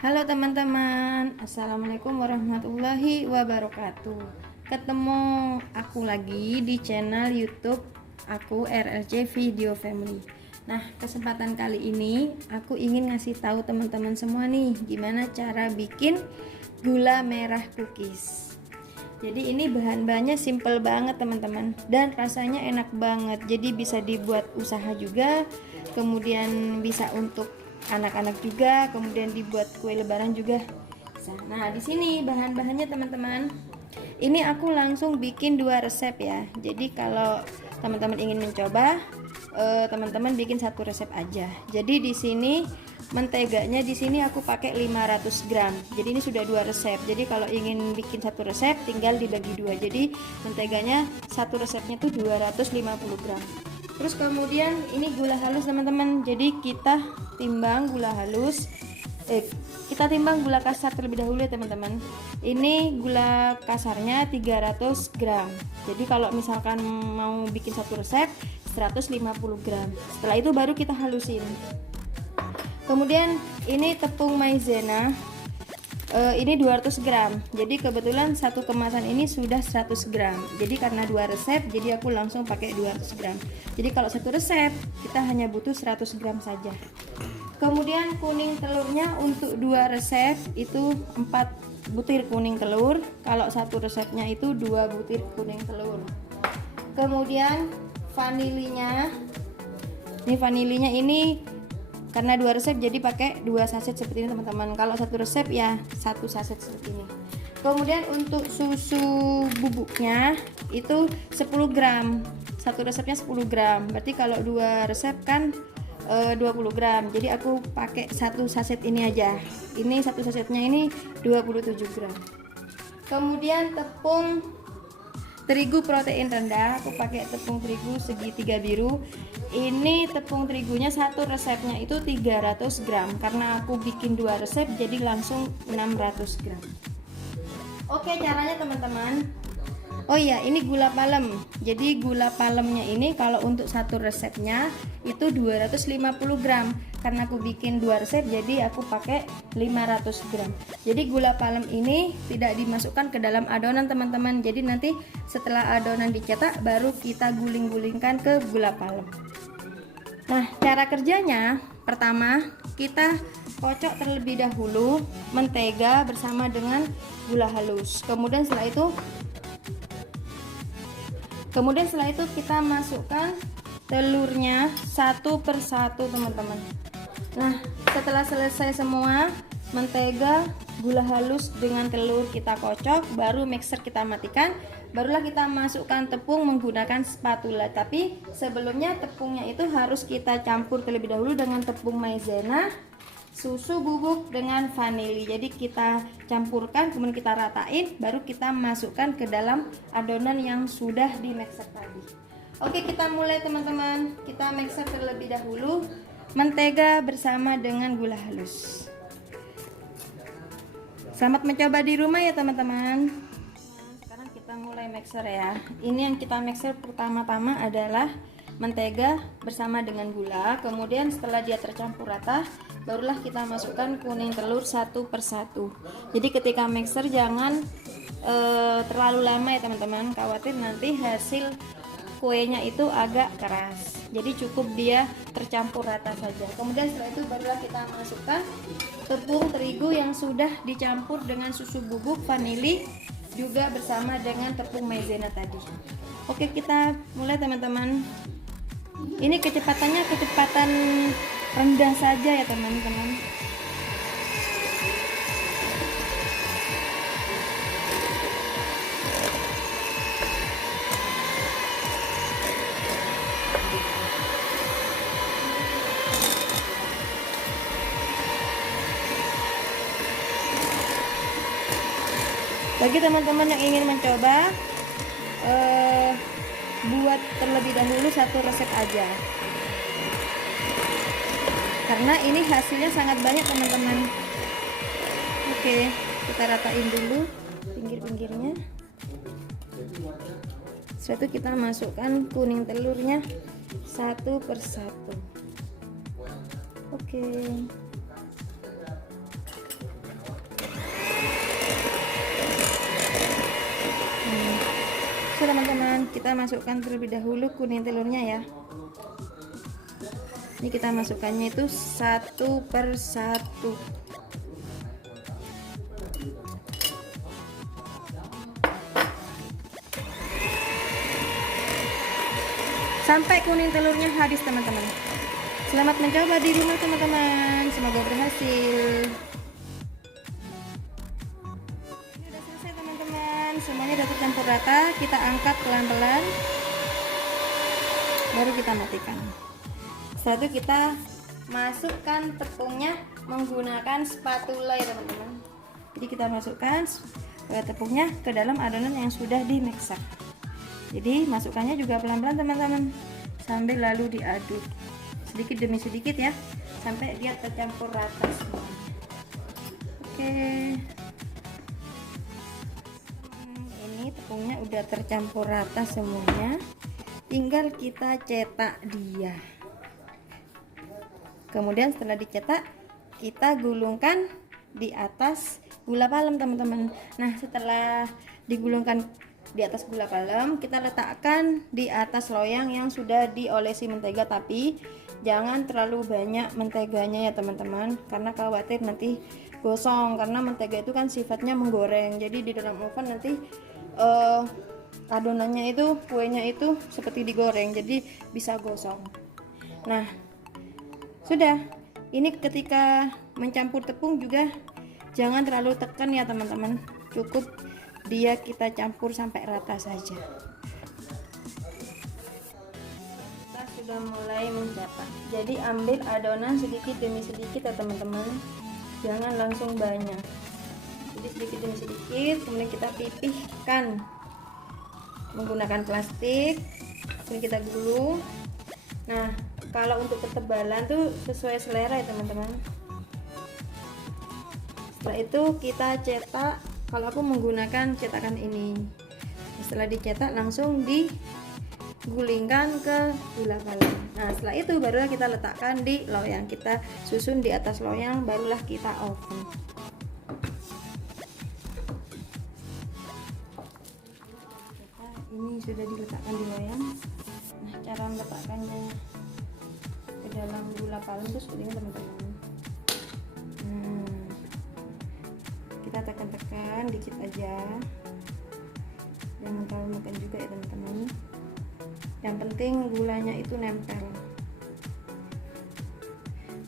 Halo teman-teman, Assalamualaikum warahmatullahi wabarakatuh. Ketemu aku lagi di channel YouTube aku RLC Video Family. Nah, kesempatan kali ini aku ingin ngasih tahu teman-teman semua nih gimana cara bikin gula merah cookies. Jadi ini bahan-bahannya simple banget teman-teman, dan rasanya enak banget. Jadi bisa dibuat usaha juga, kemudian bisa untuk anak-anak juga, kemudian dibuat kue lebaran juga. Nah, di sini bahan-bahannya teman-teman. Ini aku langsung bikin 2 resep ya. Jadi kalau teman-teman ingin mencoba, teman-teman bikin 1 resep aja. Jadi di sini menteganya di sini aku pakai 500 gram. Jadi ini sudah 2 resep. Jadi kalau ingin bikin 1 resep tinggal dibagi 2. Jadi menteganya 1 resepnya tuh 250 gram. Terus kemudian ini gula halus teman-teman. Jadi kita timbang gula halus. Kita timbang gula kasar terlebih dahulu ya teman-teman. Ini gula kasarnya 300 gram. Jadi kalau misalkan mau bikin 1 resep 150 gram. Setelah itu baru kita halusin. Kemudian ini tepung maizena, ini 200 gram. Jadi kebetulan satu kemasan ini sudah 100 gram. Jadi karena 2 resep, jadi aku langsung pakai 200 gram. Jadi kalau 1 resep kita hanya butuh 100 gram saja. Kemudian kuning telurnya untuk 2 resep itu 4 butir kuning telur. Kalau 1 resepnya itu 2 butir kuning telur. Kemudian vanilinya. Ini vanilinya ini karena 2 resep jadi pakai 2 saset seperti ini teman-teman. Kalau 1 resep ya 1 saset seperti ini. Kemudian untuk susu bubuknya itu 10 gram. 1 resepnya 10 gram. Berarti kalau 2 resep kan 20 gram. Jadi aku pakai 1 saset ini aja. Ini 1 sasetnya ini 27 gram. Kemudian tepung terigu protein rendah, aku pakai tepung terigu segitiga biru. Ini tepung terigunya 1 resepnya itu 300 gram. Karena aku bikin 2 resep jadi langsung 600 gram. Oke, caranya teman-teman. Oh iya, ini gula palem. Jadi gula palemnya ini kalau untuk 1 resepnya itu 250 gram. Karena aku bikin 2 resep jadi aku pakai 500 gram. Jadi gula palem ini tidak dimasukkan ke dalam adonan teman-teman. Jadi nanti setelah adonan dicetak baru kita guling-gulingkan ke gula palem. Nah, cara kerjanya pertama kita kocok terlebih dahulu mentega bersama dengan gula halus. Kemudian setelah itu kita masukkan telurnya satu persatu teman-teman. Nah, setelah selesai semua mentega, gula halus dengan telur kita kocok, baru mixer kita matikan, barulah kita masukkan tepung menggunakan spatula. Tapi sebelumnya tepungnya itu harus kita campur terlebih dahulu dengan tepung maizena, susu bubuk dengan vanili. Jadi kita campurkan, kemudian kita ratain, baru kita masukkan ke dalam adonan yang sudah di mixer tadi. Oke, kita mulai teman-teman. Kita mixer terlebih dahulu mentega bersama dengan gula halus. Selamat mencoba di rumah ya teman-teman. Sekarang kita mulai mixer ya. Ini yang kita mixer pertama-tama adalah mentega bersama dengan gula. Kemudian setelah dia tercampur rata, barulah kita masukkan kuning telur satu persatu. Jadi ketika mixer jangan terlalu lama ya teman-teman. Khawatir nanti hasil kuenya itu agak keras. Jadi cukup dia tercampur rata saja. Kemudian setelah itu barulah kita masukkan tepung terigu yang sudah dicampur dengan susu bubuk, vanili, juga bersama dengan tepung maizena tadi. Oke, kita mulai teman-teman. Ini kecepatannya kecepatan rendah saja ya teman-teman. Bagi teman-teman yang ingin mencoba, buat terlebih dahulu 1 resep aja. Karena ini hasilnya sangat banyak teman-teman. Oke, kita ratain dulu pinggir-pinggirnya. Setelah itu kita masukkan kuning telurnya satu persatu. Oke. teman-teman, kita masukkan terlebih dahulu kuning telurnya ya. Ini kita masukkannya itu satu per satu. Sampai kuning telurnya habis teman-teman. Selamat mencoba di rumah teman-teman, semoga berhasil. Ini udah selesai teman-teman, semuanya udah tercampur rata. Kita angkat pelan-pelan, baru kita matikan. Setelah itu kita masukkan tepungnya menggunakan spatula ya teman-teman. Jadi kita masukkan tepungnya ke dalam adonan yang sudah di mixer. Jadi masukkannya juga pelan-pelan teman-teman, sambil lalu diaduk sedikit demi sedikit ya, sampai dia tercampur rata semua. Oke, ini tepungnya udah tercampur rata semuanya, tinggal kita cetak dia. Kemudian setelah dicetak, kita gulungkan di atas gula palem teman-teman. Nah, setelah digulungkan di atas gula palem, kita letakkan di atas loyang yang sudah diolesi mentega, tapi jangan terlalu banyak menteganya ya teman-teman, karena khawatir nanti gosong, karena mentega itu kan sifatnya menggoreng. Jadi di dalam oven nanti adonannya itu, kuenya itu seperti digoreng, jadi bisa gosong. Nah, sudah. Ini ketika mencampur tepung juga jangan terlalu tekan ya teman-teman, cukup dia kita campur sampai rata saja. Kita sudah mulai mencetak, jadi ambil adonan sedikit demi sedikit ya teman-teman, jangan langsung banyak. Jadi sedikit demi sedikit, kemudian kita pipihkan menggunakan plastik, kemudian kita gulung. Nah, kalau untuk ketebalan tuh sesuai selera ya teman-teman. Setelah itu kita cetak. Kalau aku menggunakan cetakan ini, setelah dicetak langsung digulingkan ke gula palem. Nah, setelah itu barulah kita letakkan di loyang, kita susun di atas loyang, barulah kita oven. Ini sudah diletakkan di loyang. Nah, cara meletakkannya ke dalam gula palem itu seperti ini teman-teman. Kita tekan-tekan dikit aja, jangan terlalu tekan juga ya teman-teman. Yang penting gulanya itu nempel.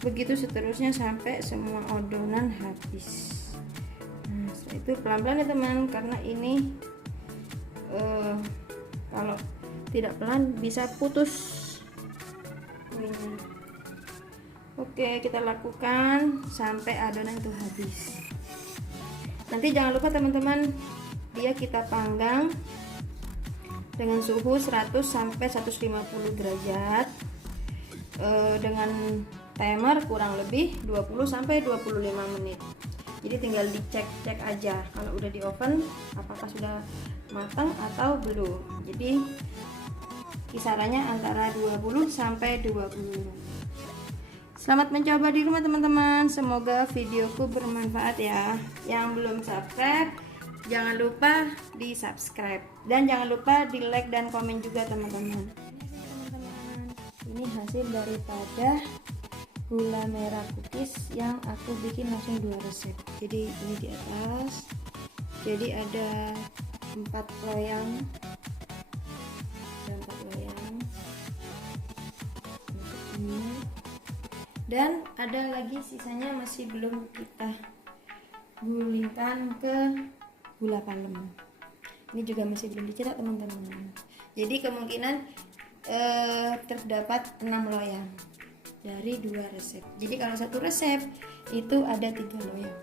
Begitu seterusnya sampai semua adonan habis. Nah, setelah itu pelan-pelan ya teman, karena ini kalau tidak pelan bisa putus kuenya. Oke, kita lakukan sampai adonan itu habis. Nanti jangan lupa teman-teman, dia kita panggang dengan suhu 100 sampai 150 derajat dengan timer kurang lebih 20 sampai 25 menit. Jadi tinggal dicek aja kalau udah di oven apakah sudah matang atau belum. Jadi kisarannya antara 20 sampai 25. Selamat mencoba di rumah teman-teman, semoga videoku bermanfaat ya. Yang belum subscribe jangan lupa di subscribe, dan jangan lupa di like dan komen juga teman-teman. Ini hasil daripada gula merah cookies yang aku bikin langsung 2 resep. Jadi ini di atas, jadi ada 4 loyang, dan ada lagi sisanya masih belum kita gulingkan ke gula palem. Ini juga masih belum dicetak teman-teman. Jadi kemungkinan terdapat 6 loyang dari 2 resep. Jadi kalau 1 resep itu ada 3 loyang.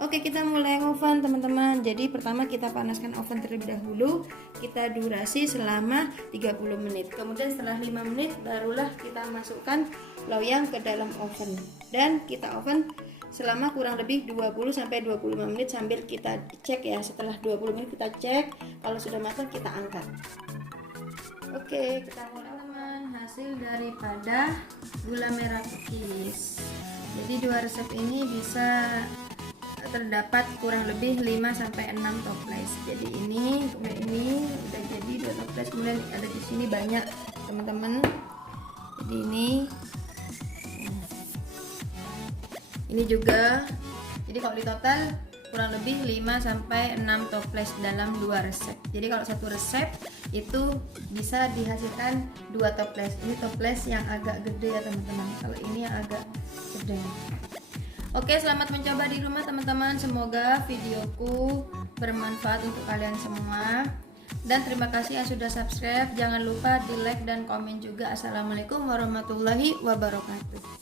Oke, kita mulai oven teman-teman. Jadi pertama kita panaskan oven terlebih dahulu. Kita durasi selama 30 menit. Kemudian setelah 5 menit barulah kita masukkan loyang ke dalam oven. Dan kita oven selama kurang lebih 20 sampai 25 menit sambil kita cek ya. Setelah 20 menit kita cek, kalau sudah matang kita angkat. Oke, kita mulai teman. Hasil daripada gula merah cookies. Jadi 2 resep ini bisa terdapat kurang lebih 5-6 toples. Jadi ini udah jadi 2 toples, kemudian ada di sini banyak teman-teman. Jadi ini juga. Jadi kalau di total kurang lebih 5-6 toples dalam 2 resep. Jadi kalau satu resep itu bisa dihasilkan 2 toples. Ini toples yang agak gede ya teman-teman. Kalau ini yang agak sedang. Oke, selamat mencoba di rumah teman-teman. Semoga videoku bermanfaat untuk kalian semua. Dan terima kasih yang sudah subscribe. Jangan lupa di like dan komen juga. Assalamualaikum warahmatullahi wabarakatuh.